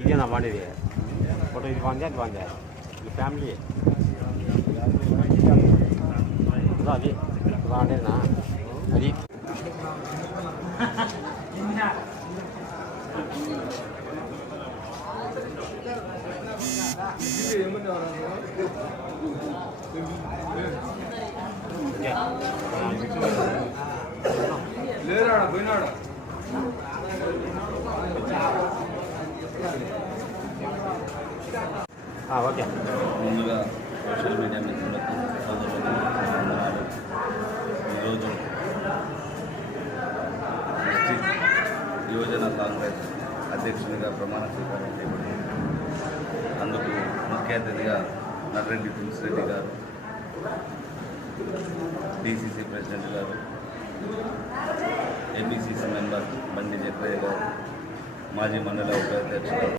ఇదేనా బాగుండేది ఫోటో ఇది బాగుంది అది బాగుంది ఈ ఫ్యామిలీ అది బాగుండేనా అది లేరాడా పోయినాడా ఓకే. ముందుగా సోషల్ మీడియా మిత్రులకు సోదరులకు వందనాలు. ఈరోజు డిస్ట్రిక్ట్ యువజన కాంగ్రెస్ అధ్యక్షునిగా ప్రమాణ స్వీకారం చేయబడింది. అందుకు ముఖ్య అతిథిగా నర్రెడ్డి తులసిరెడ్డి గారు, డిసిసి ప్రెసిడెంట్ గారు, ఏపీసీసీ మెంబర్ బండి జగ్గయ్య గారు, మాజీ మండల ఉపాధ్యక్షులు